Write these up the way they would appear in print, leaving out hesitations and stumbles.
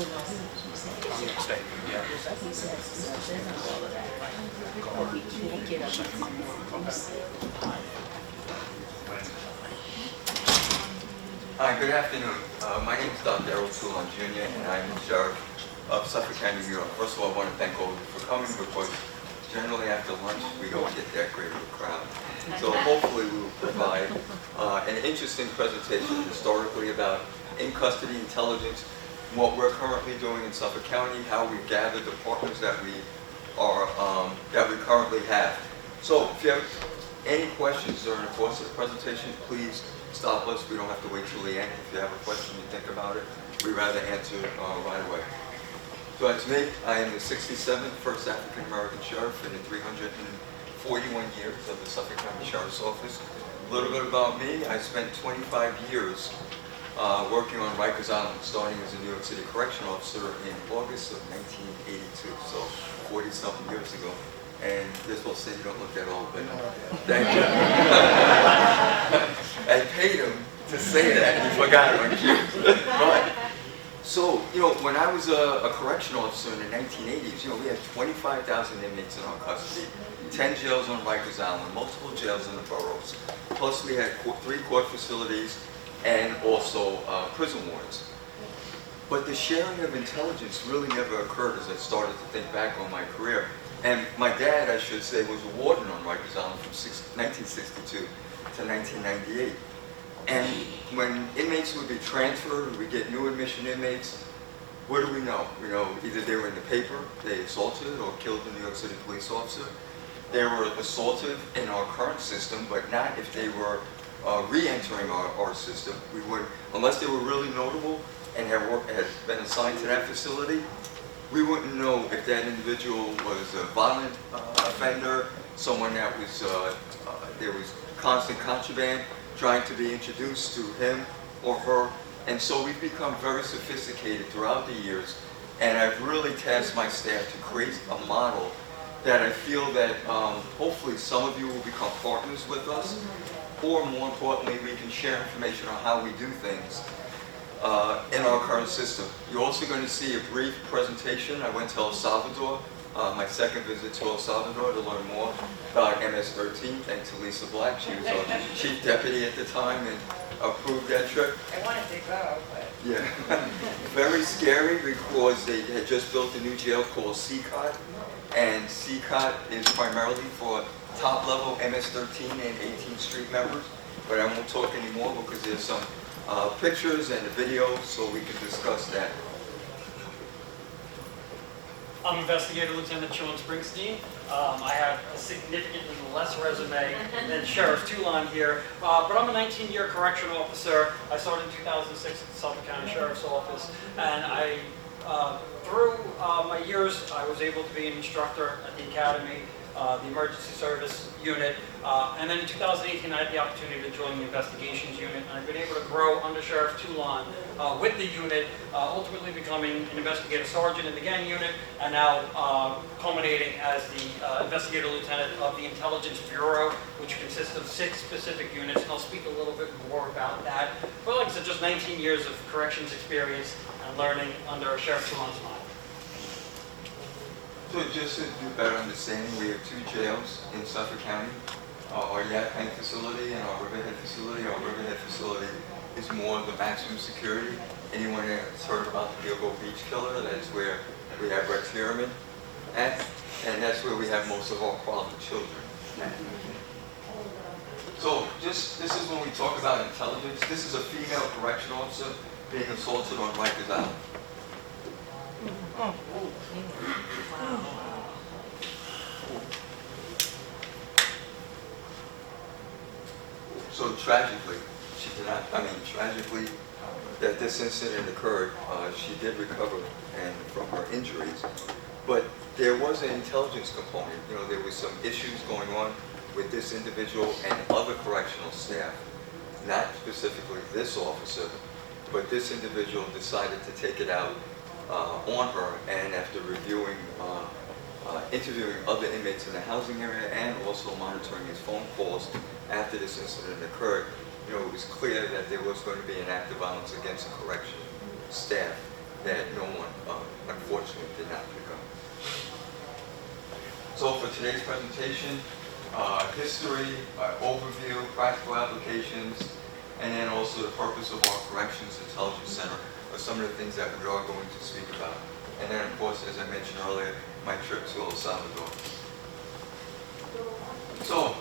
Hi, good afternoon. My name is Dr. Errol Toulon Jr. and I'm the Sheriff of Suffolk County, New York. First of all, I want to thank all of you for coming because generally after lunch we don't get that great of a crowd. So hopefully we will provide an interesting presentation historically about in-custody intelligence, what we're currently doing in Suffolk County, how we've gathered the partners that we currently have. So if you have any questions during the course of the presentation, please stop us. We don't have to wait till the end. If you have a question, you think about it, we'd rather answer right away. So that's me. I am the 67th first African American sheriff in the 341 years of the Suffolk County Sheriff's Office. A little bit about me. I spent 25 years working on Rikers Island, starting as a New York City correctional officer in August of 1982, so 40-something years ago. And this will say you don't look that old, but thank you. I paid him to say that, and he forgot it on cue. But, so, you know, when I was a correctional officer in the 1980s, you know, we had 25,000 inmates in our custody, 10 jails on Rikers Island, multiple jails in the boroughs. Plus we had 3 court facilities and also prison wards. But the sharing of intelligence really never occurred as I started to think back on my career. And my dad, I should say, was a warden on Rikers Island from 1962 to 1998. And when inmates would be transferred, we get new admission inmates, what do we know? We know either they were in the paper, they assaulted or killed a New York City police officer. They were assaulted in our current system, but not if they were re-entering our system. We would, unless they were really notable and had been assigned to that facility, we wouldn't know if that individual was a violent offender, someone that was, there was constant contraband trying to be introduced to him or her. And so we've become very sophisticated throughout the years, and I've really tasked my staff to create a model that I feel that hopefully some of you will become partners with us, or more importantly, we can share information on how we do things in our current system. You're also going to see a brief presentation. I went to El Salvador, my second visit to El Salvador, to learn more about MS-13, thanks to Lisa Black. She was our chief deputy at the time and approved that trip. I wanted to go, but... Yeah, very scary because they had just built a new jail called CCOT, and CCOT is primarily for top-level MS-13 and 18th Street members, but I won't talk anymore because there's some pictures and a video, so we can discuss that. I'm Investigator Lieutenant Sean Springsteen. I have a significantly less resume than Sheriff Toulon here, but I'm a 19-year correctional officer. I started in 2006 at the Suffolk County Sheriff's Office, and through my years, I was able to be an instructor at the Academy, the Emergency Service Unit, and then in 2018 I had the opportunity to join the Investigations Unit, and I've been able to grow under Sheriff Toulon with the unit, ultimately becoming an Investigator Sergeant in the Gang Unit, and now culminating as the Investigator Lieutenant of the Intelligence Bureau, which consists of 6 specific units, and I'll speak a little bit more about that. But like I said, just 19 years of corrections experience and learning under Sheriff Toulon's model. So just to do better understanding, we have 2 jails in Suffolk County, our Yaphank facility and our Riverhead facility. Our Riverhead facility is more the maximum security. Anyone that's heard about the Gilgo Beach killer, that's where we have Rex Harriman at, and that's where we have most of our problem children at. So this is when we talk about intelligence. This is a female correctional officer being assaulted on Rikers Island. So tragically, tragically that this incident occurred, she did recover from her injuries, but there was an intelligence component. You know, there was some issues going on with this individual and other correctional staff, not specifically this officer, but this individual decided to take it out on her, and after reviewing, interviewing other inmates in the housing area and also monitoring his phone calls after this incident occurred, you know, it was clear that there was going to be an act of violence against the correction staff that no one So for today's presentation, history, overview, practical applications, and then also the purpose of our Corrections Intelligence Center are some of the things that we are going to speak about. And then, of course, as I mentioned earlier, my trip to El Salvador. So,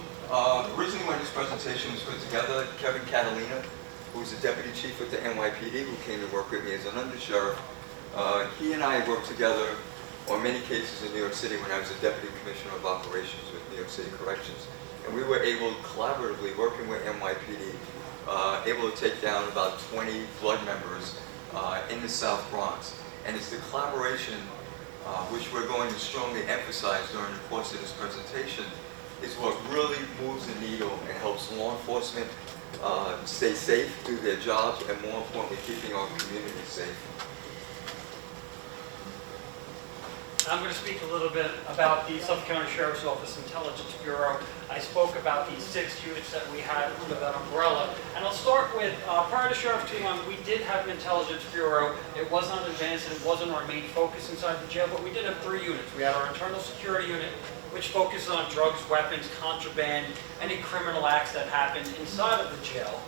originally when this presentation was put together, Kevin Catalina, who's the deputy chief at the NYPD, who came to work with me as an undersheriff, he and I worked together on many cases in New York City when I was the deputy commissioner of operations with New York City Corrections. And we were able, collaboratively working with NYPD, able to take down about 20 blood members in the South Bronx. And it's the collaboration, which we're going to strongly emphasize during the course of this presentation, is what really moves the needle and helps law enforcement stay safe, do their jobs, and more importantly, keeping our community safe. I'm going to speak a little bit about the Suffolk County Sheriff's Office Intelligence Bureau. I spoke about the 6 units that we had under that umbrella. And I'll start with, prior to Sheriff Toulon, we did have an Intelligence Bureau. It was not advanced and it wasn't our main focus inside the jail, but we did have 3 units. We had our Internal Security Unit, which focuses on drugs, weapons, contraband, any criminal acts that happen inside of the jail.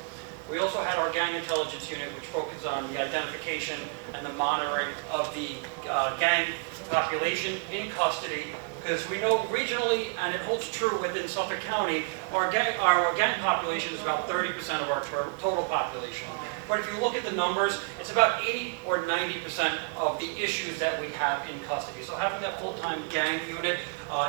We also had our Gang Intelligence Unit, which focuses on the identification and the monitoring of the gang population in custody, because we know regionally, and it holds true within Suffolk County, our gang population is about 30% of our total population. But if you look at the numbers, it's about 80 or 90% of the issues that we have in custody. So having that full-time gang unit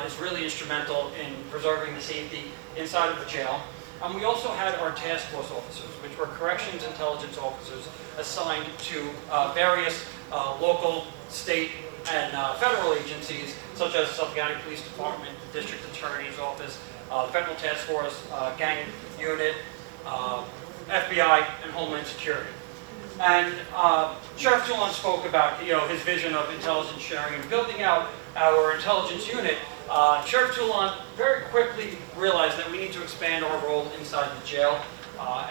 is really instrumental in preserving the safety inside of the jail. And we also had our task force officers, which were corrections intelligence officers assigned to various local, state, and federal agencies, such as Suffolk County Police Department, the District Attorney's Office, Federal Task Force, Gang Unit, FBI, and Homeland Security. And Sheriff Toulon spoke about his vision of intelligence sharing and building out our intelligence unit. Sheriff Toulon very quickly realized that we need to expand our role inside the jail.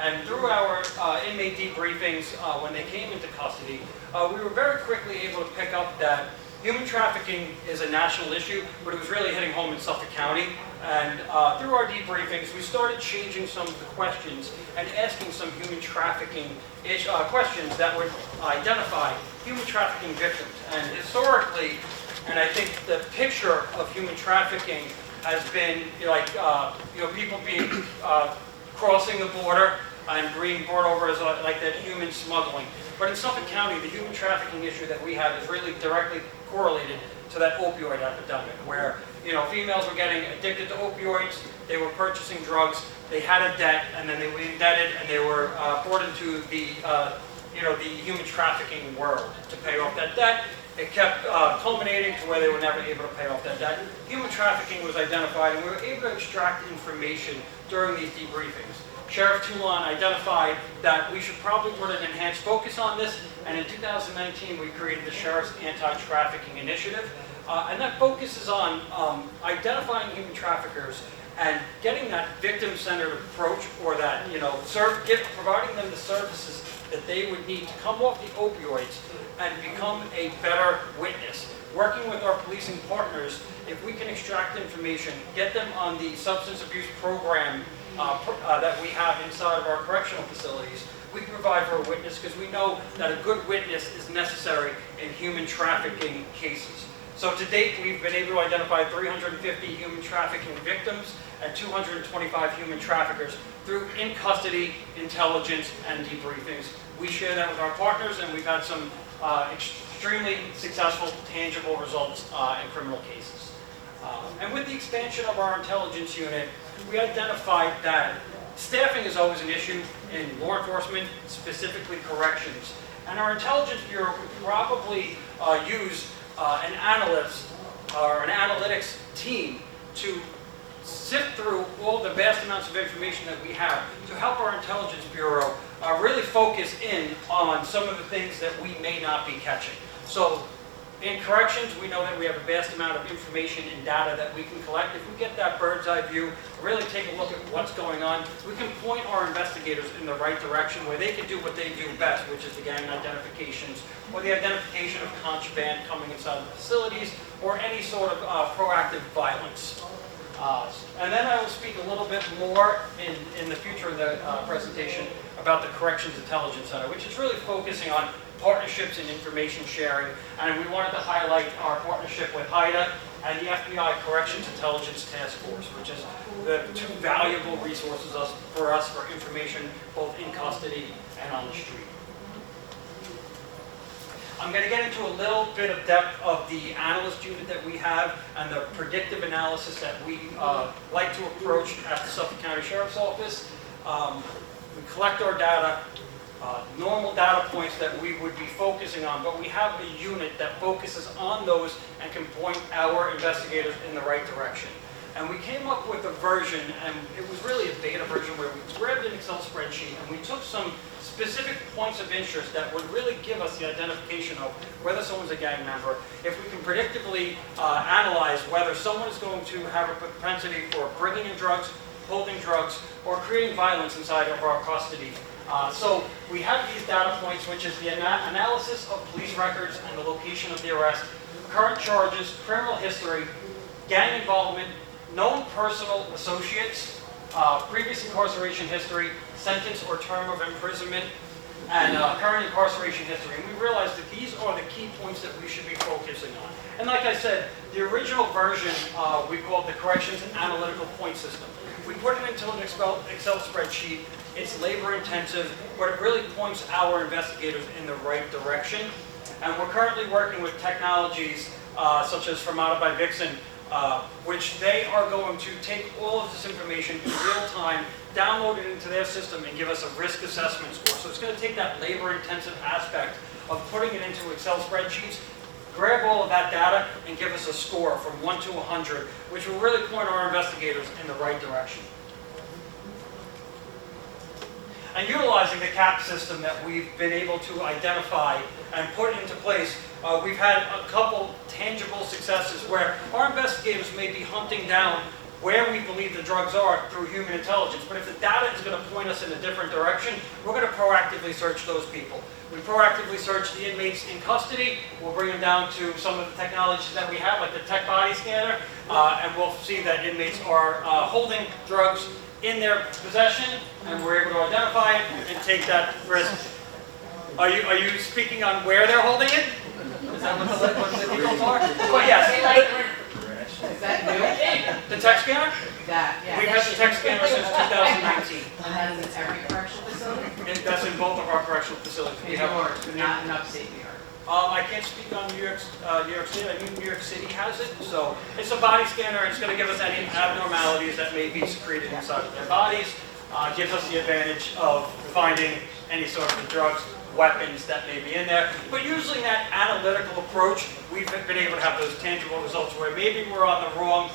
And through our inmate debriefings, when they came into custody, we were very quickly able to pick up that human trafficking is a national issue, but it was really hitting home in Suffolk County. And through our debriefings, we started changing some of the questions and asking some human trafficking questions that would identify human trafficking victims. And historically, and I think the picture of human trafficking has been people being crossing the border and being brought over as like that human smuggling. But in Suffolk County, the human trafficking issue that we have is really directly correlated to that opioid epidemic, where females were getting addicted to opioids, they were purchasing drugs, they had a debt, and then they were indebted, and they were brought into the the human trafficking world to pay off that debt. It kept culminating to where they were never able to pay off that debt. Human trafficking was identified, and we were able to extract information during these debriefings. Sheriff Toulon identified that we should probably put an enhanced focus on this, and in 2019 we created the Sheriff's Anti-Trafficking Initiative, and that focuses on identifying human traffickers and getting that victim-centered approach, or that providing them the services that they would need to come off the opioids and become a better witness. Working with our policing partners, if we can extract information, get them on the substance abuse program that we have inside of our correctional facilities, we can provide for a witness, because we know that a good witness is necessary in human trafficking cases. So to date, we've been able to identify 350 human trafficking victims and 225 human traffickers through in-custody intelligence and debriefings. We share that with our partners, and we've had some extremely successful, tangible results in criminal cases. And with the expansion of our intelligence unit, we identified that staffing is always an issue in law enforcement, specifically corrections. And our Intelligence Bureau could probably use an analyst or an analytics team to sift through all the vast amounts of information that we have to help our Intelligence Bureau really focus in on some of the things that we may not be catching. So In corrections, we know that we have a vast amount of information and data that we can collect. If we get that bird's eye view, really take a look at what's going on, we can point our investigators in the right direction where they can do what they do best, which is the gang identifications or the identification of contraband coming inside the facilities or any sort of proactive violence. And then I will speak a little bit more in the future of the presentation about the Corrections Intelligence Center, which is really focusing on partnerships and information sharing. And we wanted to highlight our partnership with HIDA and the FBI Corrections Intelligence Task Force, which is the two valuable resources for us for information both in custody and on the street. I'm going to get into a little bit of depth of the analyst unit that we have and the predictive analysis that we like to approach at the Suffolk County Sheriff's Office. We collect our data, normal data points that we would be focusing on, but we have a unit that focuses on those and can point our investigators in the right direction. And we came up with a version, and it was really a beta version where we grabbed an Excel spreadsheet and we took some specific points of interest that would really give us the identification of whether someone's a gang member, if we can predictably analyze whether someone is going to have a propensity for bringing in drugs, holding drugs, or creating violence inside of our custody. So we have these data points, which is the analysis of police records and the location of the arrest, current charges, criminal history, gang involvement, known personal associates, previous incarceration history, sentence or term of imprisonment, and current incarceration history. And we realized that these are the key points that we should be focusing on. And like I said, the original version we called the Corrections and Analytical Point System. We put it into an Excel spreadsheet. It's labor intensive, but it really points our investigators in the right direction. And we're currently working with technologies such as Fermata by Vixen, which they are going to take all of this information in real time, download it into their system, and give us a risk assessment score. So it's going to take that labor-intensive aspect of putting it into Excel spreadsheets, grab all of that data, and give us a score from 1 to 100, which will really point our investigators in the right direction. And utilizing the CAP system that we've been able to identify and put into place, we've had a couple tangible successes where our investigators may be hunting down where we believe the drugs are through human intelligence. But if the data is going to point us in a different direction, we're going to proactively search those people. We proactively search the inmates in custody. We'll bring them down to some of the technologies that we have, like the tech body scanner, and we'll see that inmates are holding drugs in their possession, and we're able to identify it and take that risk. Are you speaking on where they're holding it? Is that what the details are? Well, yes. Is that new? The tech scanner? That, yeah. We've had the tech scanner since 2019. And that is in every correctional facility? And that's in both of our correctional facilities. We In have, yours, but not in upstate New York. I can't speak on New York City. I mean, New York City has it. So it's a body scanner. It's going to give us any abnormalities that may be secreted inside of their bodies. Gives us the advantage of finding any sort of drugs, weapons that may be in there. But using that analytical approach, we've been able to have those tangible results where maybe we're on the wrong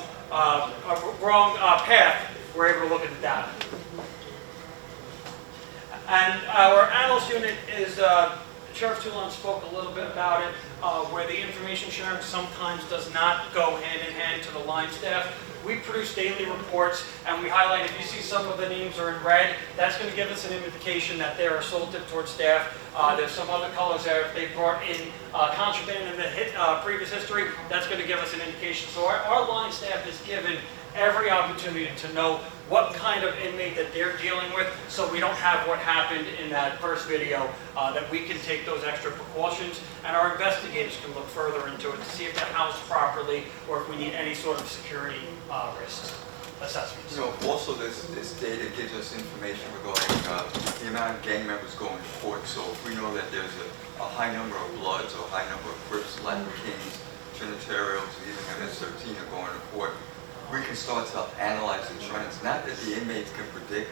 path. We're able to look at the data. And our analyst unit is, Sheriff Toulon spoke a little bit about it, where the information sharing sometimes does not go hand in hand to the line staff. We produce daily reports, and we highlight, if you see some of the names are in red, that's going to give us an indication that they're assaultive towards staff. There's some other colors there. If they brought in contraband in the previous history, that's going to give us an indication. So our line staff is given every opportunity to know what kind of inmate that they're dealing with, so we don't have what happened in that first video, that we can take those extra precautions, and our investigators can look further into it to see if they're housed properly or if we need any sort of security risks assessments. You know, also this data gives us information regarding the amount of gang members going to court. So if we know that there's a high number of Bloods or a high number of Crips, Latin Kings, Trinitarians, even MS-13 are going to court, we can start to analyze the trends. Not that the inmates can predict,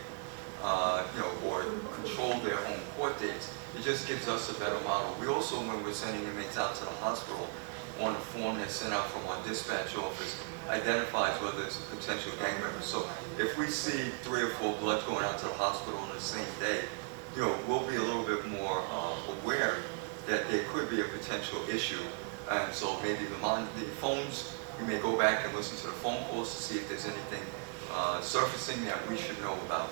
or control their own court dates. It just gives us a better model. We also, when we're sending inmates out to the hospital, on a form that's sent out from our dispatch office, identifies whether it's a potential gang member. So if we see 3 or 4 Bloods going out to the hospital on the same day, we'll be a little bit more aware that there could be a potential issue And so maybe the phones, we may go back and listen to the phone calls to see if there's anything surfacing that we should know about.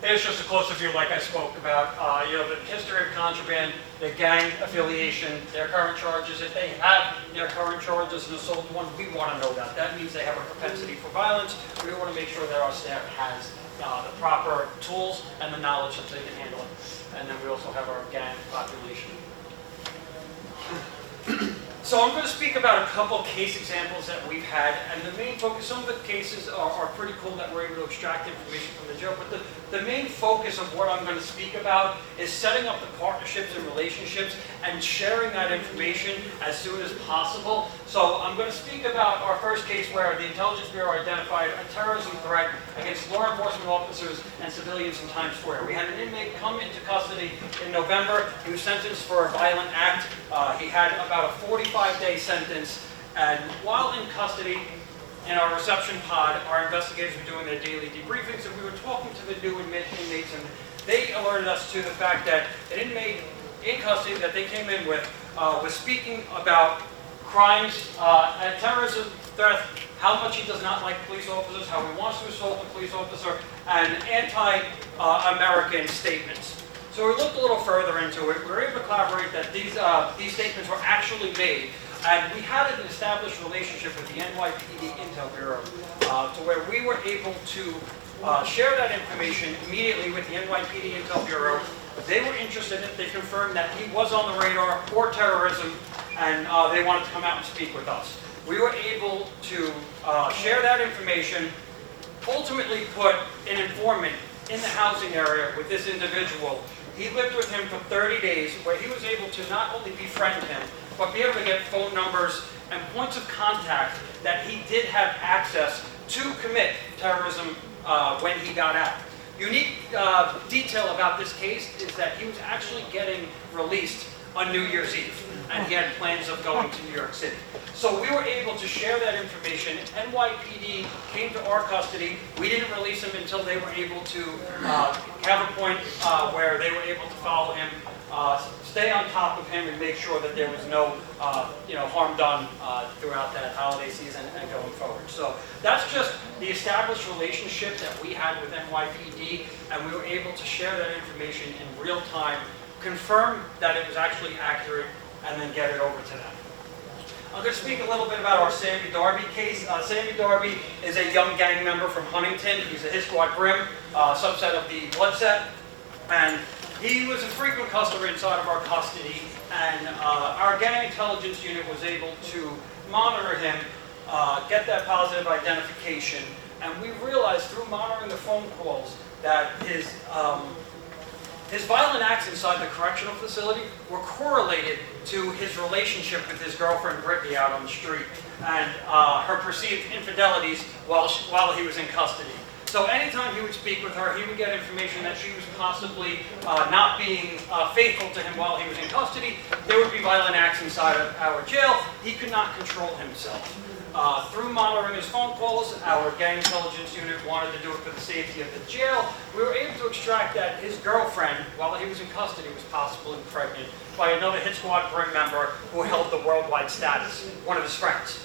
It's just a closer view, like I spoke about, the history of contraband, the gang affiliation, their current charges. If they have their current charges and assault one, we want to know that. That means they have a propensity for violence. We want to make sure that our staff has the proper tools and the knowledge that they can handle it. And then we also have our gang population. So I'm going to speak about a couple case examples that we've had, and the main focus, some of the cases are pretty cool that we're able to extract information from the jail, but the main focus of what I'm going to speak about is setting up the partnerships and relationships and sharing that information as soon as possible. So I'm going to speak about our first case where the Intelligence Bureau identified a terrorism threat against law enforcement officers and civilians in Times Square. We had an inmate come into custody in November. He was sentenced for a violent act. He had about a 45-day sentence, and while in custody, in our reception pod, our investigators were doing their daily debriefings, and we were talking to the new inmates, and they alerted us to the fact that an inmate in custody that they came in with was speaking about crimes, and terrorism threat, how much he does not like police officers, how he wants to assault a police officer, and anti-American statements. So we looked a little further into it. We were able to collaborate that these statements were actually made. And we had an established relationship with the NYPD Intel Bureau to where we were able to share that information immediately with the NYPD Intel Bureau. They were interested in it. They confirmed that he was on the radar for terrorism, and they wanted to come out and speak with us. We were able to share that information, ultimately put an informant in the housing area with this individual. He lived with him for 30 days, where he was able to not only befriend him, but be able to get phone numbers and points of contact that he did have access to commit terrorism when he got out. Unique detail about this case is that he was actually getting released on New Year's Eve, and he had plans of going to New York City. So we were able to share that information. NYPD came to our custody. We didn't release him until they were able to have a point where they were able to follow him, stay on top of him, and make sure that there was no harm done throughout that holiday season and going forward. So that's just the established relationship that we had with NYPD, and we were able to share that information in real time, confirm that it was actually accurate, and then get it over to them. I'm going to speak a little bit about our Sammy Darby case. Sammy Darby is a young gang member from Huntington. He's a Hit Squad Brim, subset of the Blood Set, and he was a frequent customer inside of our custody, and our gang intelligence unit was able to monitor him, get that positive identification, and we realized through monitoring the phone calls that his violent acts inside the correctional facility were correlated to his relationship with his girlfriend Brittany out on the street, and her perceived infidelities while he was in custody. So anytime he would speak with her, he would get information that she was possibly not being faithful to him while he was in custody. There would be violent acts inside of our jail. He could not control himself. Through monitoring his phone calls, our gang intelligence unit wanted to do it for the safety of the jail. We were able to extract that his girlfriend, while he was in custody, was possibly pregnant by another Hit Squad Brim member who held the worldwide status, one of his friends.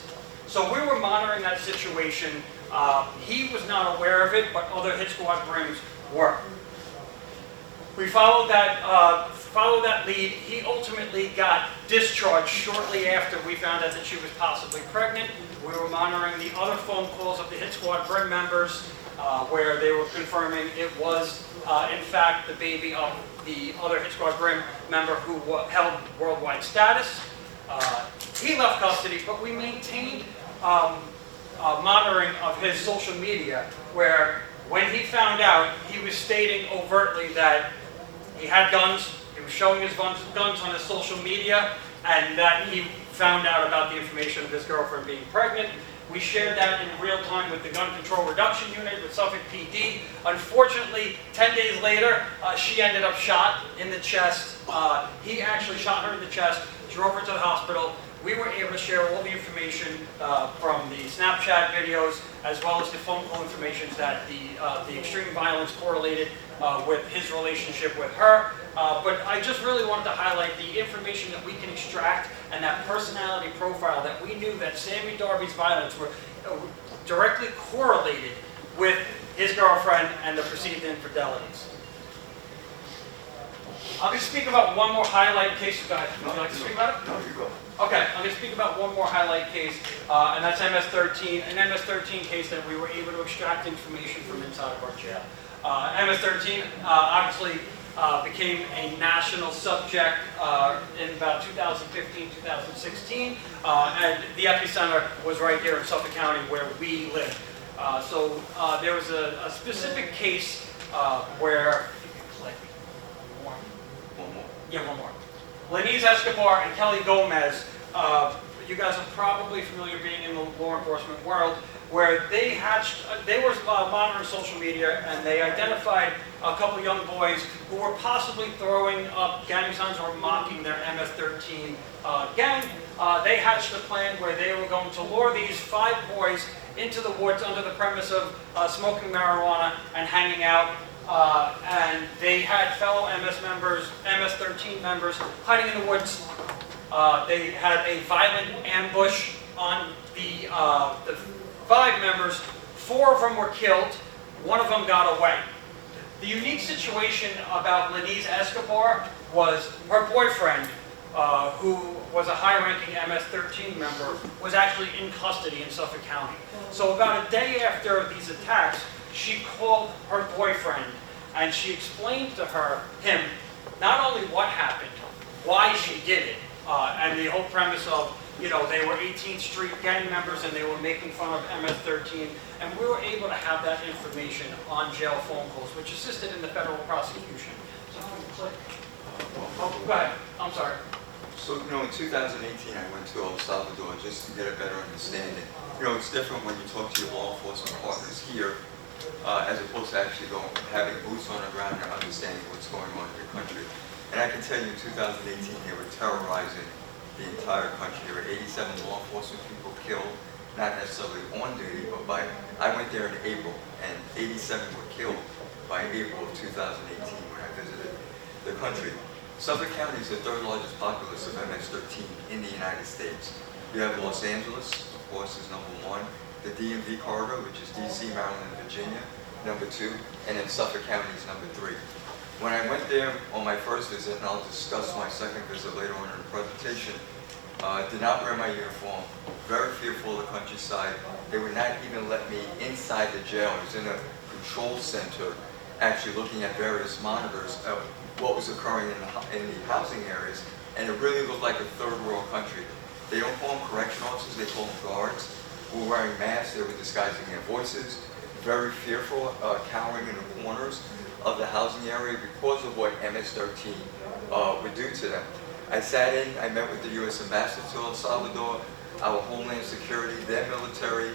So we were monitoring that situation. He was not aware of it, but other Hit Squad Brims were. We followed that lead. He ultimately got discharged shortly after we found out that she was possibly pregnant. We were monitoring the other phone calls of the Hit Squad Brim members, where they were confirming it was, in fact, the baby of the other Hit Squad Brim member who held worldwide status. He left custody, but we maintained monitoring of his social media, where when he found out, he was stating overtly that he had guns, he was showing his guns on his social media, and that he found out about the information of his girlfriend being pregnant. We shared that in real time with the Gun Control Reduction Unit, with Suffolk PD. Unfortunately, 10 days later, she ended up shot in the chest. He actually shot her in the chest, drove her to the hospital. We were able to share all the information from the Snapchat videos, as well as the phone call information that the extreme violence correlated with his relationship with her. But I just really wanted to highlight the information that we can extract and that personality profile that we knew that Sammy Darby's violence were directly correlated with his girlfriend and the perceived infidelities. I'm going to speak about one more highlight case. Guys, would you like to speak about it? No, you go. Okay, I'm going to speak about one more highlight case, and that's MS-13, an MS-13 case that we were able to extract information from inside of our jail. MS-13 obviously became a national subject in about 2015, 2016, and the epicenter was right here in Suffolk County where we live. So there was a specific case where, one more. Lenise Escobar and Kelly Gomez, you guys are probably familiar being in the law enforcement world, where they were monitoring social media and they identified a couple young boys who were possibly throwing up gang signs or mocking their MS-13 gang. They hatched a plan where they were going to lure these 5 boys into the woods under the premise of smoking marijuana and hanging out. And they had fellow MS-13 members hiding in the woods. They had a violent ambush on the 5 members. 4 of them were killed. 1 of them got away. The unique situation about Lenise Escobar was her boyfriend, who was a high-ranking MS-13 member, was actually in custody in Suffolk County. So about a day after these attacks, she called her boyfriend and she explained to him not only what happened, why she did it, and the whole premise of, they were 18th Street gang members and they were making fun of MS-13, and we were able to have that information on jail phone calls, which assisted in the federal prosecution. So if we click. Oh, go ahead. I'm sorry. So, in 2018, I went to El Salvador just to get a better understanding. It's different when you talk to your law enforcement partners here, as opposed to actually having boots on the ground and understanding what's going on in your country. And I can tell you, in 2018, they were terrorizing the entire country. There were 87 law enforcement people killed, not necessarily on duty, but I went there in April, and 87 were killed by April of 2018 when I visited the country. Suffolk County is the 3rd largest populace of MS-13 in the United States. You have Los Angeles, of course, is number 1. The DMV corridor, which is DC, Maryland, and Virginia, number 2. And then Suffolk County is number 3. When I went there on my first visit, and I'll discuss my second visit later on in the presentation, did not wear my uniform, very fearful of the countryside. They would not even let me inside the jail. I was in a control center, actually looking at various monitors of what was occurring in the housing areas, and it really looked like a 3rd world country. They don't call them correction officers, they call them guards, who were wearing masks. They were disguising their voices, very fearful, cowering in the corners of the housing area because of what MS-13 would do to them. I sat in, I met with the U.S. Ambassador to El Salvador, our Homeland Security, their military,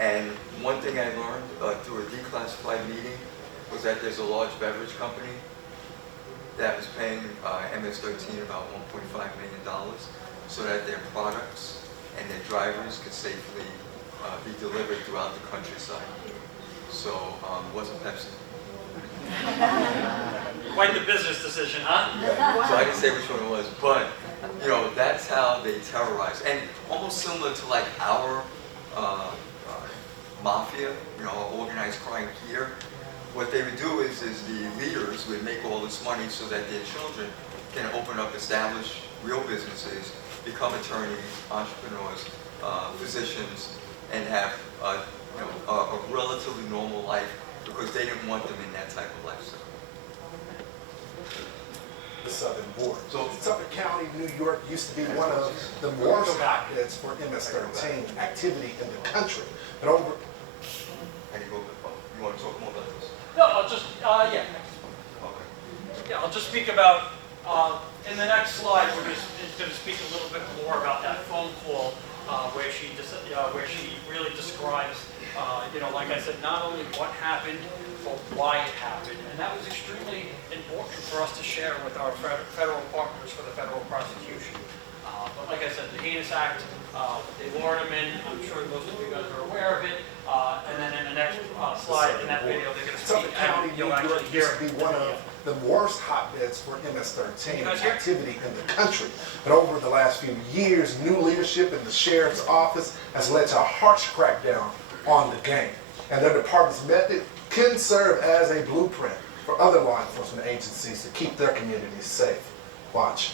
and one thing I learned through a declassified meeting was that there's a large beverage company that was paying MS-13 about $1.5 million so that their products and their drivers could safely be delivered throughout the countryside. So it wasn't Pepsi. Quite the business decision, huh? Yeah. So I didn't say which one it was, but that's how they terrorize, and almost similar to like our mafia, our organized crime here. What they would do is the leaders would make all this money so that their children can open up established real businesses, become attorneys, entrepreneurs, physicians, and have a relatively normal life because they didn't want them in that type of lifestyle. The southern border. So Suffolk County, New York used to be one of the worst hotbeds for MS-13 activity in the country. But over... You want to talk more about this? No, I'll just, yeah. Okay. Yeah, I'll just speak about, in the next slide, we're just going to speak a little bit more about that phone call where she really describes, like I said, not only what happened, but why it happened. And that was extremely important for us to share with our federal partners for the federal prosecution. But like I said, the Heinous Act, they lured him in. I'm sure most of you guys are aware of it. And then in the next slide, in that video, they're going to speak Suffolk County, and New you'll York actually hear used to be one of the worst hotbeds for MS-13 You guys hear? activity in the country. But over the last few years, new leadership in the sheriff's office has led to a harsh crackdown on the gang. And their department's method can serve as a blueprint for other law enforcement agencies to keep their communities safe. Watch.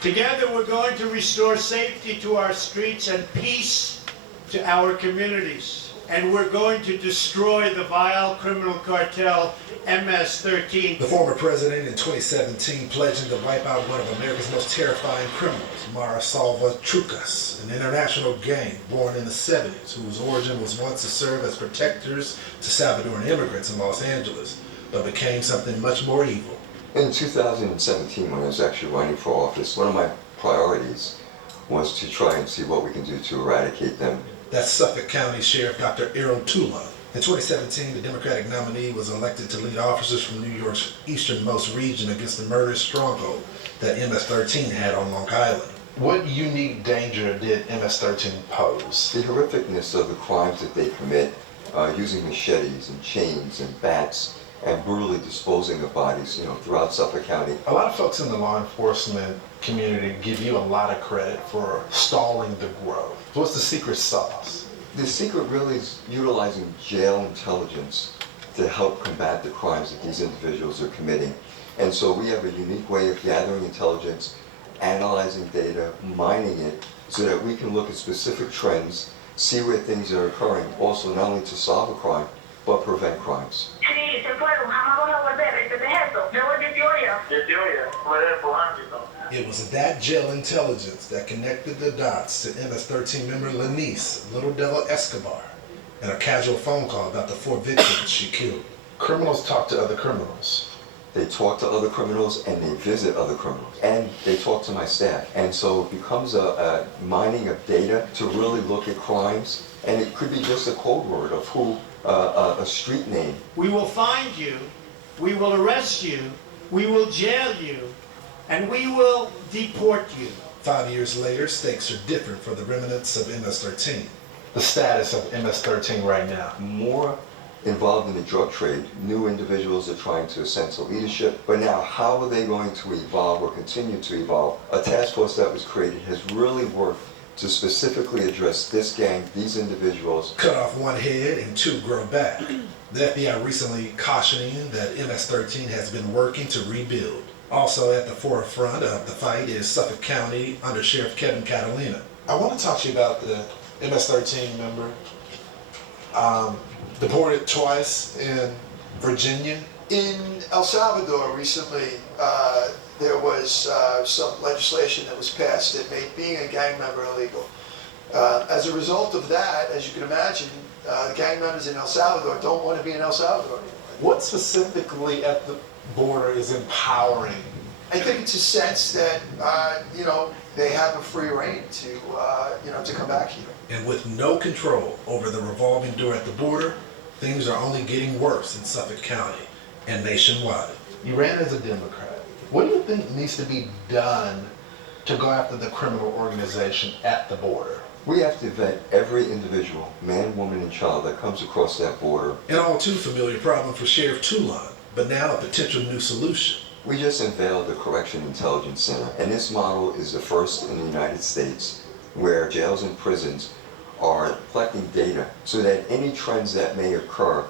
Together, we're going to restore safety to our streets and peace to our communities. And we're going to destroy the vile criminal cartel MS-13. The former president in 2017 pledging to wipe out one of America's most terrifying criminals, Mara Salvatrucas, an international gang born in the 70s whose origin was once to serve as protectors to Salvadoran immigrants in Los Angeles, but became something much more evil. In 2017, when I was actually running for office, one of my priorities was to try and see what we can do to eradicate them. That's Suffolk County Sheriff Dr. Errol Toulon. In 2017, the Democratic nominee was elected to lead officers from New York's easternmost region against the murderous stronghold that MS-13 had on Long Island. What unique danger did MS-13 pose? The horrificness of the crimes that they commit, using machetes and chains and bats, and brutally disposing of bodies, throughout Suffolk County. A lot of folks in the law enforcement community give you a lot of credit for stalling the growth. What's the secret sauce? The secret really is utilizing jail intelligence to help combat the crimes that these individuals are committing. And so we have a unique way of gathering intelligence, analyzing data, mining it, so that we can look at specific trends, see where things are occurring, also not only to solve a crime, but prevent crimes. Sí, se fueron, jamás van a volver. ¿Entendés eso? Me voy 18. It was that jail intelligence that connected the dots to MS-13 member Lenice Little Devil Escobar and a casual phone call about the 4 victims she killed. Criminals talk to other criminals. They talk to other criminals and they visit other criminals. And they talk to my staff. And so it becomes a mining of data to really look at crimes. And it could be just a code word of a street name. We will find you, we will arrest you, we will jail you, and we will deport you. 5 years later, stakes are different for the remnants of MS-13. The status of MS-13 right now. More involved in the drug trade, new individuals are trying to ascend to leadership, but now how are they going to evolve or continue to evolve? A task force that was created has really worked to specifically address this gang, these individuals. Cut off one head and 2 grow back. The FBI recently cautioning that MS-13 has been working to rebuild. Also at the forefront of the fight is Suffolk County Under Sheriff Kevin Catalina. I want to talk to you about the MS-13 member deported twice in Virginia. In El Salvador recently, there was some legislation that was passed that made being a gang member illegal. As a result of that, as you can imagine, gang members in El Salvador don't want to be in El Salvador anymore. What specifically at the border is empowering? I think it's a sense that, they have a free rein to come back here. And with no control over the revolving door at the border, things are only getting worse in Suffolk County and nationwide. You ran as a Democrat. What do you think needs to be done to go after the criminal organization at the border? We have to vet every individual, man, woman, and child that comes across that border. An all too familiar problem for Sheriff Toulon, but now a potential new solution. We just unveiled the Correction Intelligence Center, and this model is the first in the United States where jails and prisons are collecting data so that any trends that may occur,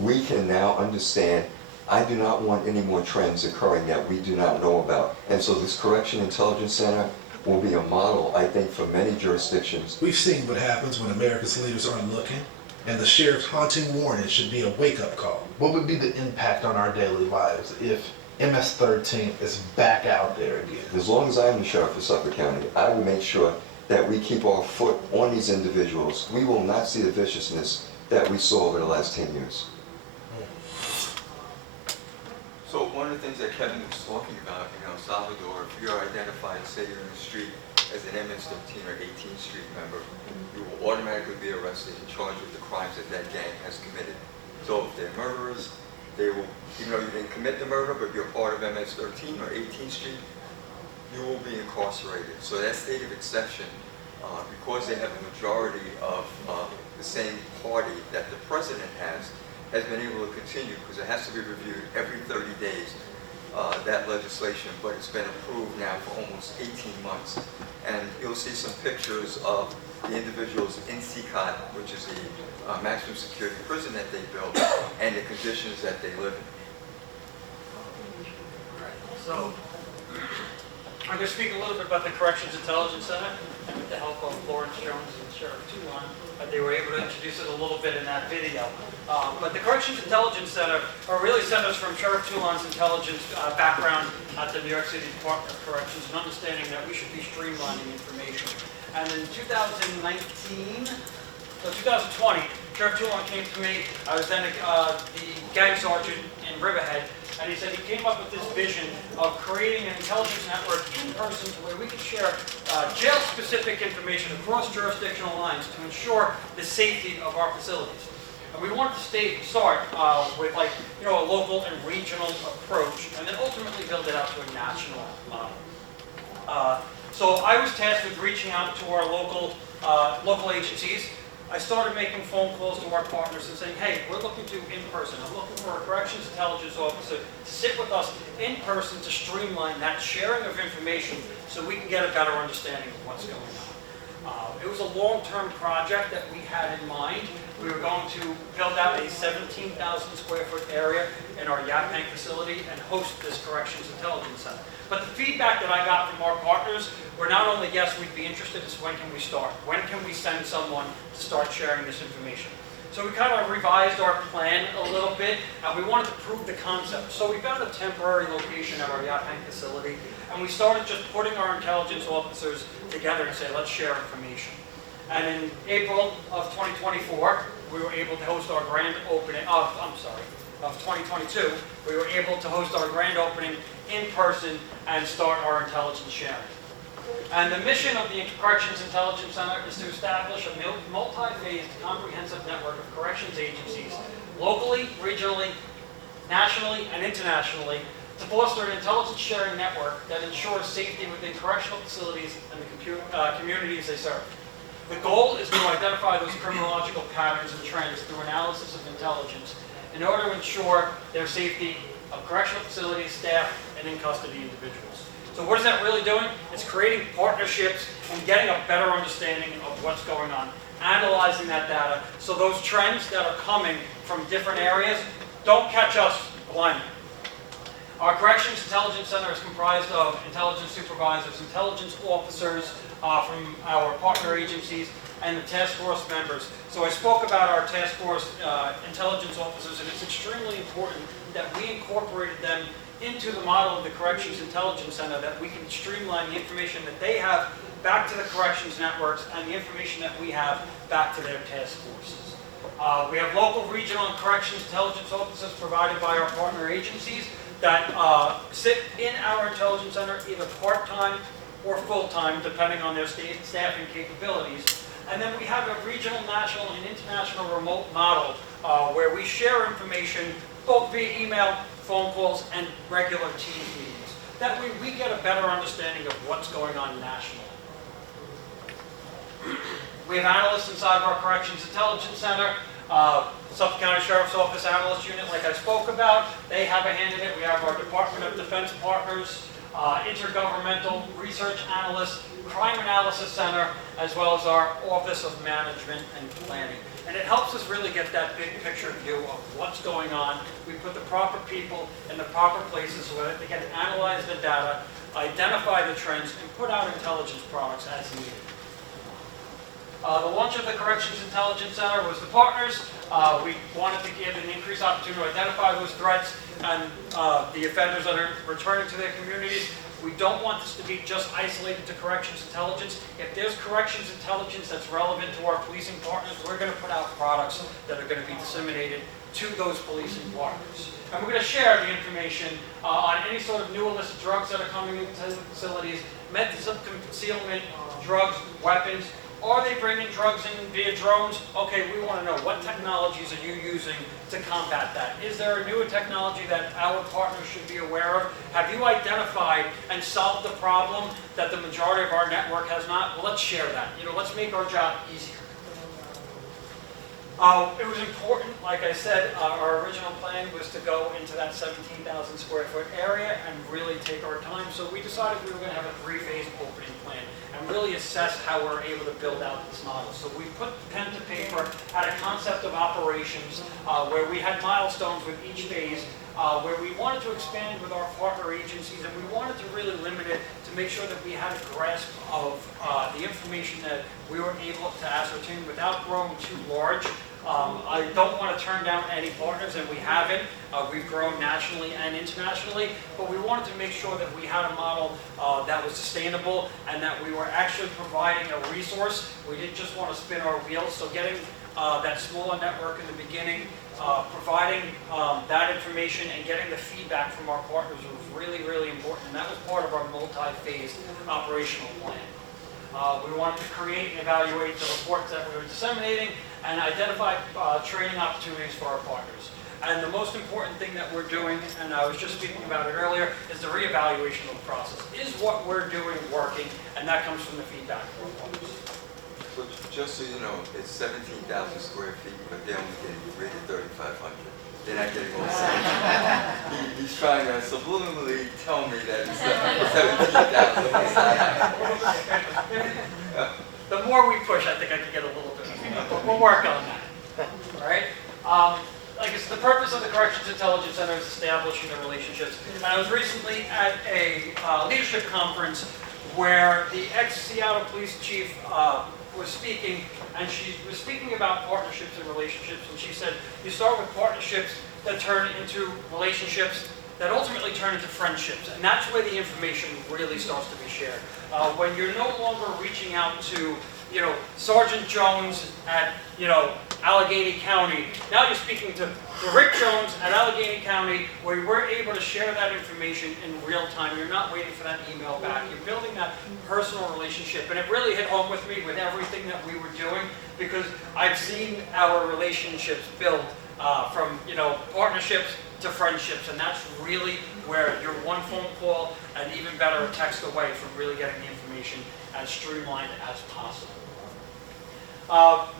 we can now understand. I do not want any more trends occurring that we do not know about. And so this Correction Intelligence Center will be a model, I think, for many jurisdictions. We've seen what happens when America's leaders aren't looking, and the sheriff's haunting warning should be a wake-up call. What would be the impact on our daily lives if MS-13 is back out there again? As long as I am the sheriff of Suffolk County, I will make sure that we keep our foot on these individuals. We will not see the viciousness that we saw over the last 10 years. So one of the things that Kevin was talking about, Salvador, if you're identified, say you're in the street as an MS-13 or 18th Street member, you will automatically be arrested and charged with the crimes that that gang has committed. So if they're murderers, they will, even though you didn't commit the murder, but you're part of MS-13 or 18th Street, you will be incarcerated. So that state of exception, because they have a majority of the same party that the president has, has been able to continue because it has to be reviewed every 30 days, that legislation, but it's been approved now for almost 18 months. And you'll see some pictures of the individuals in CCOT, which is the maximum security prison that they built, and the conditions that they live in. So, I'm going to speak a little bit about the Corrections Intelligence Center, and with the help of Lawrence Jones and Sheriff Toulon, they were able to introduce it a little bit in that video. But the Corrections Intelligence Center are really centers from Sheriff Toulon's intelligence background at the New York City Department of Corrections, and understanding that we should be streamlining information. And in 2019, so 2020, Sheriff Toulon came to me. I was then the gang sergeant in Riverhead, and he said he came up with this vision of creating an intelligence network in person where we could share jail-specific information across jurisdictional lines to ensure the safety of our facilities. And we wanted to start with a local and regional approach, and then ultimately build it out to a national model. So I was tasked with reaching out to our local agencies. I started making phone calls to our partners and saying, hey, we're looking to in person. I'm looking for a corrections intelligence officer to sit with us in person to streamline that sharing of information so we can get a better understanding of what's going on. It was a long-term project that we had in mind. We were going to build out a 17,000 square foot area in our Yaphank facility and host this Corrections Intelligence Center. But the feedback that I got from our partners were not only, yes, we'd be interested, it's when can we start? When can we send someone to start sharing this information? So we kind of revised our plan a little bit, and we wanted to prove the concept. So we found a temporary location at our Yaphank facility, and we started just putting our intelligence officers together and say, let's share information. And in April of 2024, we were able to host our grand opening of 2022, we were able to host our grand opening in person and start our intelligence sharing. And the mission of the Corrections Intelligence Center is to establish a multi-phased comprehensive network of corrections agencies, locally, regionally, nationally, and internationally, to foster an intelligence sharing network that ensures safety within correctional facilities and the communities they serve. The goal is to identify those criminological patterns and trends through analysis of intelligence in order to ensure their safety of correctional facilities, staff, and in-custody individuals. So what is that really doing? It's creating partnerships and getting a better understanding of what's going on, analyzing that data, so those trends that are coming from different areas don't catch us blindly. Our Corrections Intelligence Center is comprised of intelligence supervisors, intelligence officers from our partner agencies, and the task force members. So I spoke about our task force intelligence officers, and it's extremely important that we incorporated them into the model of the Corrections Intelligence Center, that we can streamline the information that they have back to the corrections networks and the information that we have back to their task forces. We have local, regional, and corrections intelligence officers provided by our partner agencies that sit in our intelligence center either part-time or full-time, depending on their staffing capabilities. And then we have a regional, national, and international remote model where we share information both via email, phone calls, and regular team meetings. That way we get a better understanding of what's going on nationally. We have analysts inside of our Corrections Intelligence Center. Suffolk County Sheriff's Office Analyst Unit, like I spoke about, they have a hand in it. We have our Department of Defense partners, Intergovernmental Research Analysts, Crime Analysis Center, as well as our Office of Management and Planning. And it helps us really get that big picture view of what's going on. We put the proper people in the proper places so that they can analyze the data, identify the trends, and put out intelligence products as needed. The launch of the Corrections Intelligence Center was the partners. We wanted to give an increased opportunity to identify those threats and the offenders that are returning to their communities. We don't want this to be just isolated to corrections intelligence. If there's corrections intelligence that's relevant to our policing partners, we're going to put out products that are going to be disseminated to those policing partners. And we're going to share the information on any sort of new illicit drugs that are coming into the facilities, methods of concealment, drugs, weapons. Are they bringing drugs in via drones? Okay, we want to know what technologies are you using to combat that. Is there a newer technology that our partners should be aware of? Have you identified and solved the problem that the majority of our network has not? Well, let's share that. Let's make our job easier. It was important, like I said, our original plan was to go into that 17,000 square foot area and really take our time. So we decided we were going to have a three-phase opening plan and really assess how we're able to build out this model. So we put pen to paper, had a concept of operations where we had milestones with each phase, where we wanted to expand with our partner agencies, and we wanted to really limit it to make sure that we had a grasp of the information that we were able to ascertain without growing too large. I don't want to turn down any partners, and we haven't. We've grown nationally and internationally, but we wanted to make sure that we had a model that was sustainable and that we were actually providing a resource. We didn't just want to spin our wheels, so getting that smaller network in the beginning, providing that information and getting the feedback from our partners was really, really important, and that was part of our multi-phase operational plan. We wanted to create and evaluate the reports that we were disseminating and identify training opportunities for our partners. And the most important thing that we're doing, and I was just speaking about it earlier, is the reevaluation of the process. Is what we're doing working? And that comes from the feedback of our partners. So just so you know, it's 17,000 square feet, but they're only getting rated 3,500. They're not getting all 17. He's trying to subliminally tell me that it's 17,000. The more we push, I think I can get a little bit more, but we'll work on that. All right? Like I said, the purpose of the Corrections Intelligence Center is establishing the relationships. And I was recently at a leadership conference where the ex-Seattle police chief was speaking, and she was speaking about partnerships and relationships, and she said, you start with partnerships that turn into relationships that ultimately turn into friendships, and that's where the information really starts to be shared. When you're no longer reaching out to, Sergeant Jones at, Allegheny County, now you're speaking to Rick Jones at Allegheny County, where we're able to share that information in real time. You're not waiting for that email back. You're building that personal relationship, and it really hit home with me with everything that we were doing, because I've seen our relationships build from, partnerships to friendships, and that's really where you're one phone call and even better a text away from really getting the information as streamlined as possible.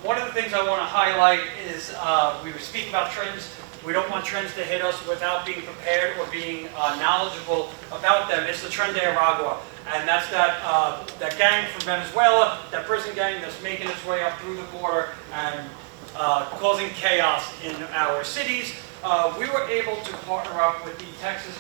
One of the things I want to highlight is we were speaking about trends. We don't want trends to hit us without being prepared or being knowledgeable about them. It's the Tren de Aragua, and that's that gang from Venezuela, that prison gang that's making its way up through the border and causing chaos in our cities. We were able to partner up with the Texas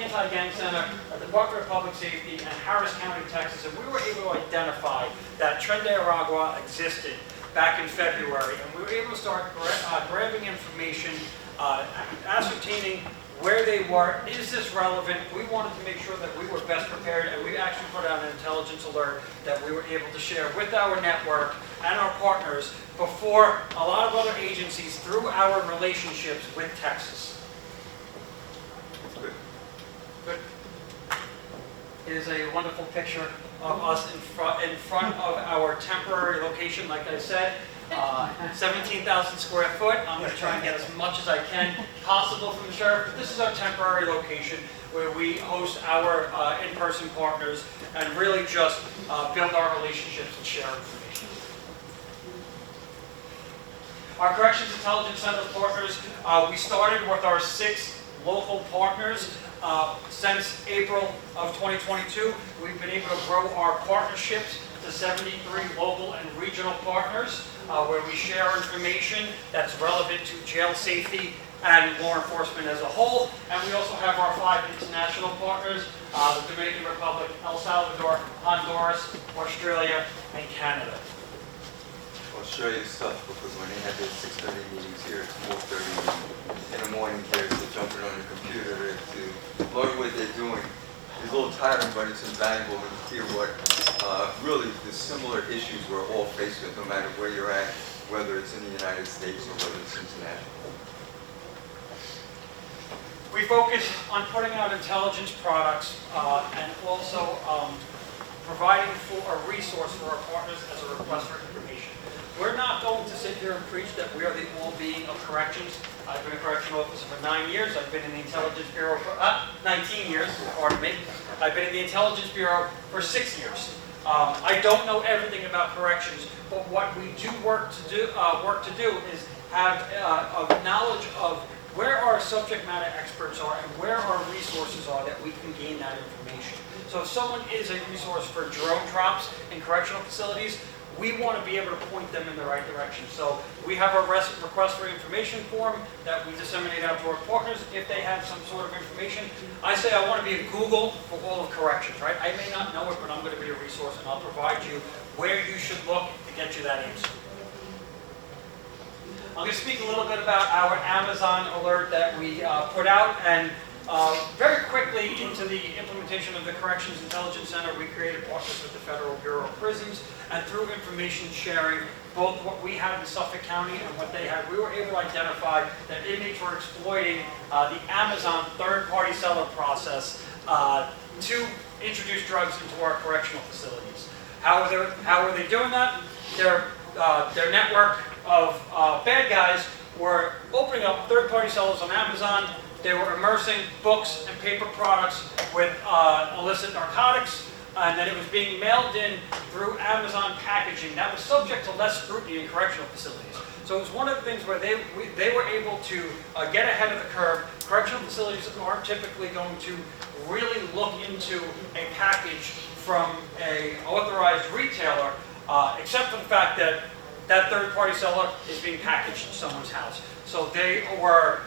Anti-Gang Center, the Department of Public Safety, and Harris County, Texas, and we were able to identify that Tren de Aragua existed back in February, and we were able to start grabbing information, ascertaining where they were. Is this relevant? We wanted to make sure that we were best prepared, and we actually put out an intelligence alert that we were able to share with our network and our partners before a lot of other agencies through our relationships with Texas. Good. Here's a wonderful picture of us in front of our temporary location, like I said. 17,000 square foot. I'm going to try and get as much as I can possible from the sheriff. But this is our temporary location where we host our in-person partners and really just build our relationships and share information. Our Corrections Intelligence Center partners, we started with our 6 local partners. Since April of 2022, we've been able to grow our partnerships to 73 local and regional partners, where we share information that's relevant to jail safety and law enforcement as a whole. And we also have our 5 international partners, the Dominican Republic, El Salvador, Honduras, Australia, and Canada. Australia's tough because when they have their 6:30 meetings here, it's 4:30 in the morning here, so jumping on the computer to learn what they're doing is a little tiring, but it's invaluable to hear what really the similar issues we're all faced with, no matter where you're at, whether it's in the United States or whether it's international. We focus on putting out intelligence products and also providing for a resource for our partners as a request for information. We're not going to sit here and preach that we are the all-being of corrections. I've been a correctional officer for 9 years. I've been in the Intelligence Bureau for 19 years, pardon me. I've been in the Intelligence Bureau for 6 years. I don't know everything about corrections, but what we do work to do is have a knowledge of where our subject matter experts are and where our resources are that we can gain that information. So if someone is a resource for drone drops in correctional facilities, we want to be able to point them in the right direction. So we have a request for information form that we disseminate out to our partners if they have some sort of information. I say I want to be a Google for all of corrections, right? I may not know it, but I'm going to be a resource and I'll provide you where you should look to get you that answer. I'm going to speak a little bit about our Amazon alert that we put out, and very quickly into the implementation of the Corrections Intelligence Center, we created partners with the Federal Bureau of Prisons, and through information sharing, both what we had in Suffolk County and what they had, we were able to identify that inmates were exploiting the Amazon third-party seller process to introduce drugs into our correctional facilities. How are they doing that? Their network of bad guys were opening up third-party sellers on Amazon. They were immersing books and paper products with illicit narcotics, and then it was being mailed in through Amazon packaging. That was subject to less scrutiny in correctional facilities. So it was one of the things where they were able to get ahead of the curve. Correctional facilities aren't typically going to really look into a package from an authorized retailer, except for the fact that that third-party seller is being packaged in someone's house. So they were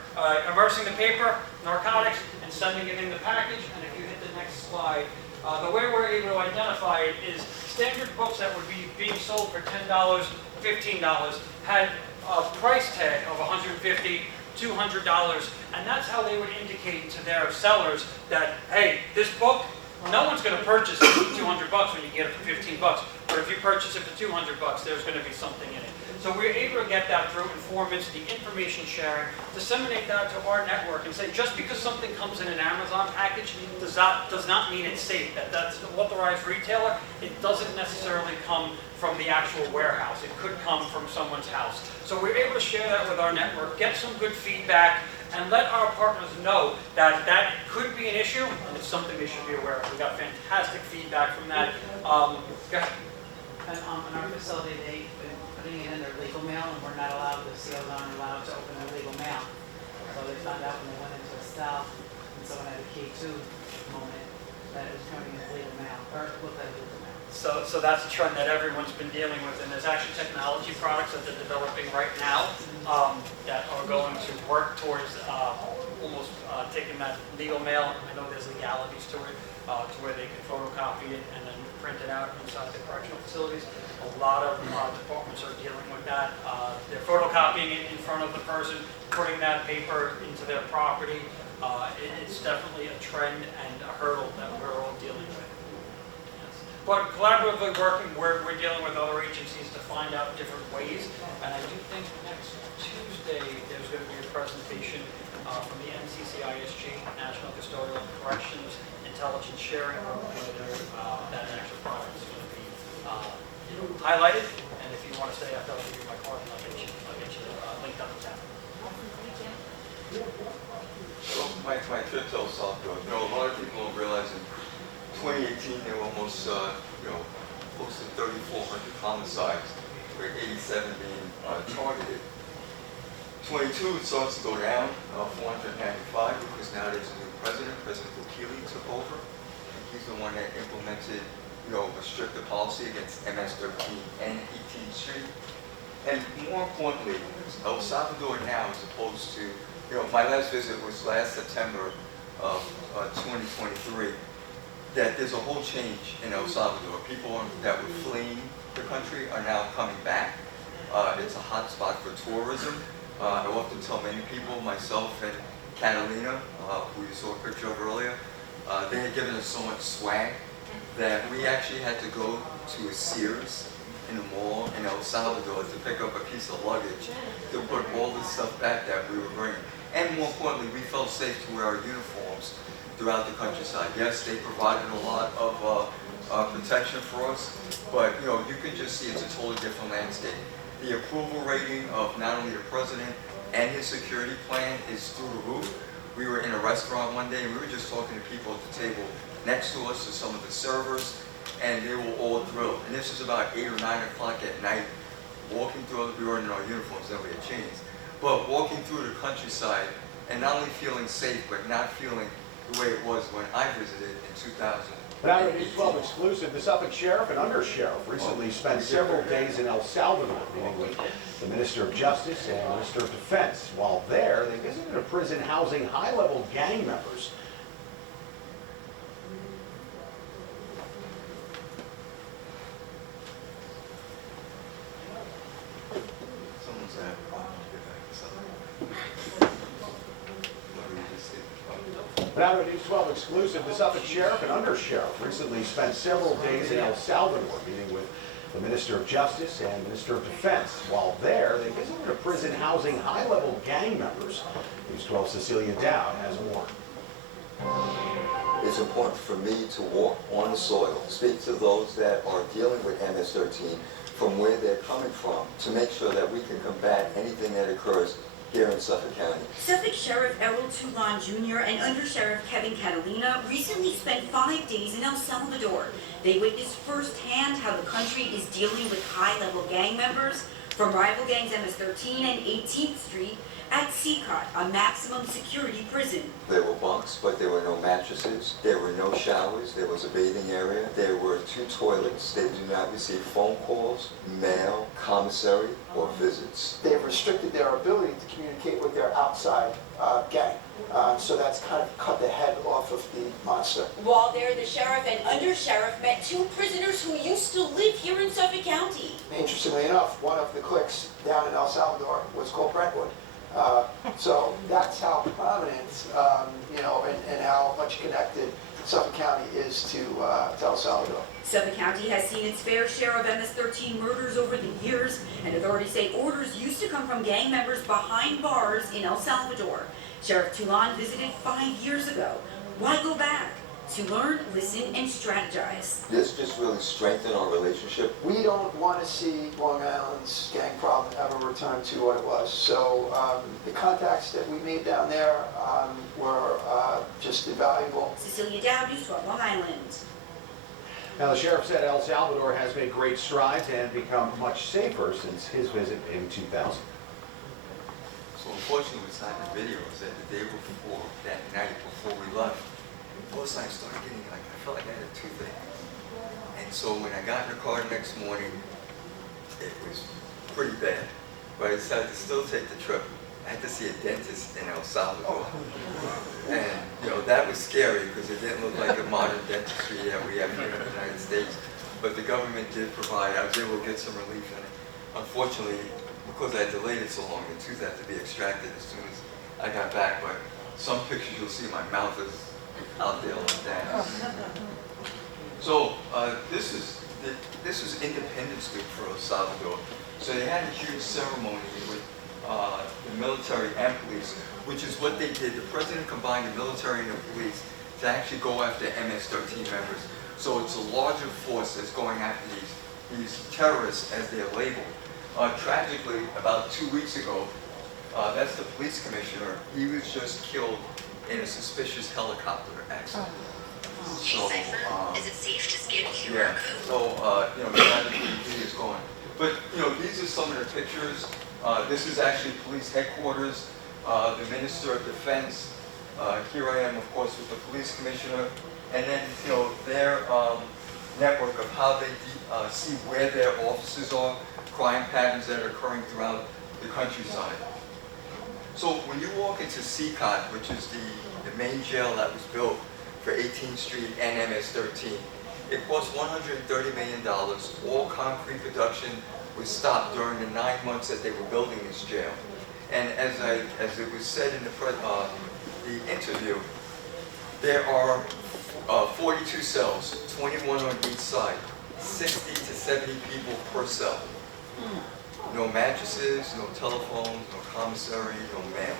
immersing the paper, narcotics, and sending it in the package. And if you hit the next slide, the way we're able to identify it is standard books that would be being sold for $10, $15 had a price tag of $150, $200, and that's how they would indicate to their sellers that, hey, this book, no one's going to purchase it for $200 when you get it for $15. But if you purchase it for $200, there's going to be something in it. So we're able to get that through informants, the information sharing, disseminate that to our network, and say just because something comes in an Amazon package does not mean it's safe. That's the authorized retailer. It doesn't necessarily come from the actual warehouse. It could come from someone's house. So we're able to share that with our network, get some good feedback, and let our partners know that that could be an issue, and it's something they should be aware of. We got fantastic feedback from that. Go ahead. And in our facility, they've been putting it in their legal mail, and we're not allowed, the COs aren't allowed to open their legal mail. So they found out when they went into a cell, and someone had a K2 moment, that it was coming in legal mail, or looked like legal mail. So that's a trend that everyone's been dealing with, and there's actually technology products that they're developing right now that are going to work towards almost taking that legal mail. I know there's legalities to it, to where they can photocopy it and then print it out inside the correctional facilities. A lot of departments are dealing with that. They're photocopying it in front of the person, putting that paper into their property. It's definitely a trend and a hurdle that we're all dealing with. But collaboratively working, we're dealing with other agencies to find out different ways. And I do think next Tuesday, there's going to be a presentation from the NCCISG, National Custodial Corrections Intelligence Sharing Group, where that actual product is going to be highlighted. And if you want to stay after, I'll give you my card and I'll get you linked up with that. Well, my trip to El Salvador, a lot of people don't realize in 2018 there were almost, close to 3,400 homicides, with 87 being targeted. 22 it starts to go down, 495, because now there's a new president. President Bukele took over. And he's the one that implemented, a stricter policy against MS-13 and 18th Street. And more importantly, El Salvador now, as opposed to, my last visit was last September of 2023, that there's a whole change in El Salvador. People that were fleeing the country are now coming back. It's a hot spot for tourism. I often tell many people, myself and Catalina, who you saw a picture of earlier, they had given us so much swag that we actually had to go to a Sears in the mall in El Salvador to pick up a piece of luggage to put all the stuff back that we were bringing. And more importantly, we felt safe to wear our uniforms throughout the countryside. Yes, they provided a lot of protection for us, but you can just see it's a totally different landscape. The approval rating of not only the president and his security plan is through the roof. We were in a restaurant one day and we were just talking to people at the table next to us, to some of the servers, and and they were all drilled. And this was about 8 or 9 o'clock at night, walking through, we were in our uniforms, then we had chains, but walking through the countryside and not only feeling safe, but not feeling the way it was when I visited in 2000. Now, in News 12 exclusive, the Suffolk Sheriff and Undersheriff recently spent several days in El Salvador meeting with the Minister of Justice and Minister of Defense. While there, they visited a prison housing high-level gang members. Someone said, "Oh, get back to something." What were you just saying? Now, in News 12 exclusive, the Suffolk Sheriff and Undersheriff recently spent several days in El Salvador meeting with the Minister of Justice and Minister of Defense. While there, they visited a prison housing high-level gang members. News 12 Cecilia Dowd has more. It's important for me to walk on the soil, speak to those that are dealing with MS-13 from where they're coming from, to make sure that we can combat anything that occurs here in Suffolk County. Suffolk Sheriff Errol Toulon Jr. and Under Sheriff Kevin Catalina recently spent 5 days in El Salvador. They witnessed firsthand how the country is dealing with high-level gang members from rival gangs MS-13 and 18th Street at CCOT, a maximum security prison. There were bunks, but there were no mattresses. There were no showers. There was a bathing area. There were 2 toilets. They do not receive phone calls, mail, commissary, or visits. They've restricted their ability to communicate with their outside gang. So that's kind of cut the head off of the monster. While there, the sheriff and under sheriff met 2 prisoners who used to live here in Suffolk County. Interestingly enough, one of the cliques down in El Salvador was called Brentwood. So that's how prominent, and how much connected Suffolk County is to El Salvador. Suffolk County has seen its fair share of MS-13 murders over the years, and authorities say orders used to come from gang members behind bars in El Salvador. Sheriff Toulon visited 5 years ago. Why go back? To learn, listen, and strategize. This just really strengthened our relationship. We don't want to see Long Island's gang problem ever return to what it was. So the contacts that we made down there were just invaluable. Cecilia Dowd, News 12, Long Island. Now, the sheriff said El Salvador has made great strides and become much safer since his visit in 2000. So unfortunately, we signed the videos that the day before, that night before we left, all of a sudden I started getting, I felt like I had a toothache. And so when I got in the car the next morning, it was pretty bad. But I decided to still take the trip. I had to see a dentist in El Salvador. And, that was scary because it didn't look like the modern dentistry that we have here in the United States. But the government did provide, I was able to get some relief in it. Unfortunately, because I delayed it so long, the tooth had to be extracted as soon as I got back. But some pictures you'll see my mouth is out there like that. So this was Independence Week for El Salvador. So they had a huge ceremony with the military and police, which is what they did. The president combined the military and the police to actually go after MS-13 members. So it's a larger force that's going after these terrorists, as they're labeled. Tragically, about 2 weeks ago, that's the police commissioner. He was just killed in a suspicious helicopter accident. So, is it safe to scan yeah. So, tragically, he is gone. But, these are some of the pictures. This is actually police headquarters, the Minister of Defense. Here I am, of course, with the police commissioner. And then, their network of how they see where their offices are, crime patterns that are occurring throughout the countryside. So when you walk into CCOT, which is the main jail that was built for 18th Street and MS-13, it cost $130 million. All concrete production was stopped during the 9 months that they were building this jail. And as it was said in the interview, there are 42 cells, 21 on each side, 60 to 70 people per cell. No mattresses, no telephones, no commissary, no mail.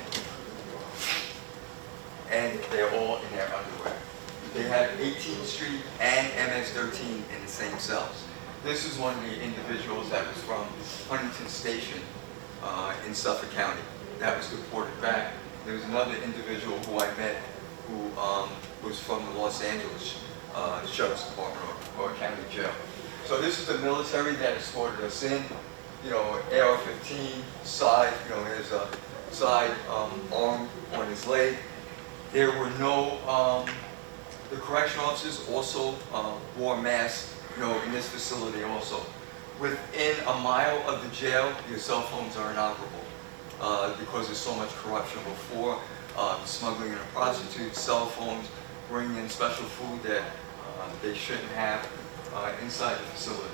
And they're all in their underwear. They have 18th Street and MS-13 in the same cells. This is one of the individuals that was from Huntington Station in Suffolk County that was deported back. There was another individual who I met who was from the Los Angeles sheriff's department or county jail. So this is the military that escorted us in. You know, AR-15 side, you know, his side arm on his leg. There were no, the correctional officers also wore masks, you know, in this facility also. Within a mile of the jail, your cell phones are inoperable because there's so much corruption before, smuggling in a prostitute, cell phones, bringing in special food that they shouldn't have inside the facility.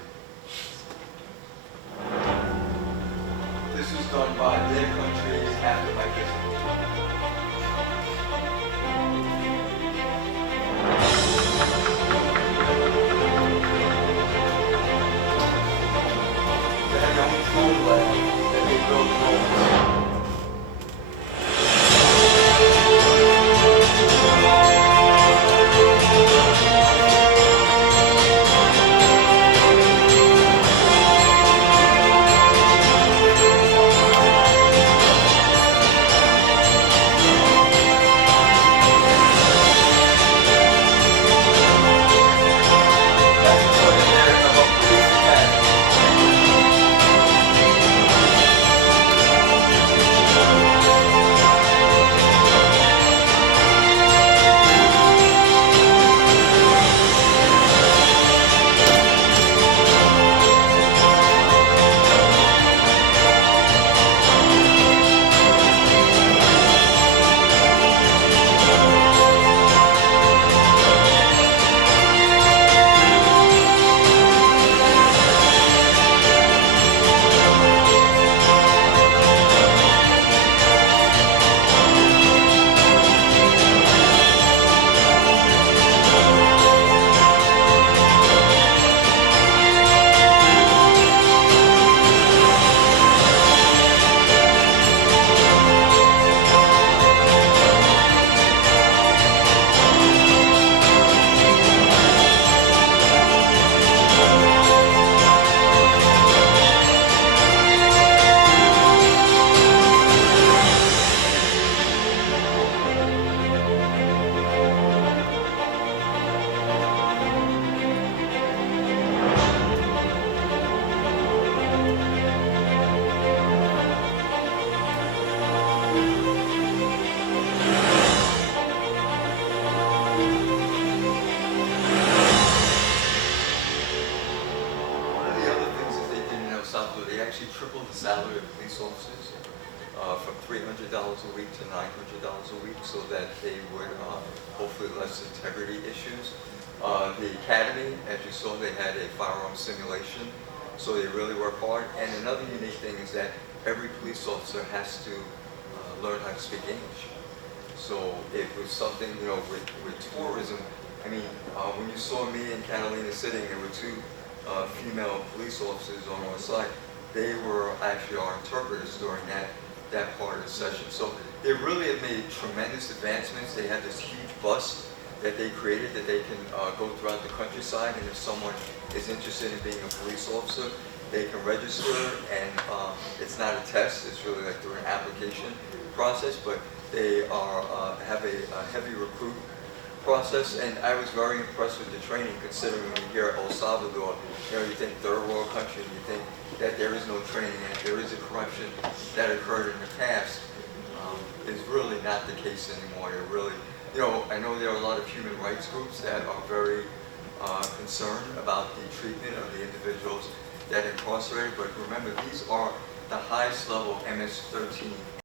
This was done by their countries after my visit. They had their own drone lab that they built drones. They actually tripled the salary of police officers from $300 a week to $900 a week so that they would hopefully less integrity issues. The academy, as you saw, they had a firearm simulation, so they really work hard. And another unique thing is that every police officer has to learn how to speak English. So it was something, you know, with tourism, I mean, when you saw me and Catalina sitting, there were two female police officers on our side. They were actually our interpreters during that part of the session. So they really have made tremendous advancements. They had this huge bus that they created that they can go throughout the countryside, and if someone is interested in being a police officer, they can register, and it's not a test, it's really like through an application process, but they have a heavy recruit process, and I was very impressed with the training, considering when you hear El Salvador, you know, you think third world country, and you think that there is no training, and there is a corruption that occurred in the past. Is really not the case anymore. It really, you know, I know there are a lot of human rights groups that are very concerned about the treatment of the individuals that are incarcerated, but remember, these are the highest level MS-13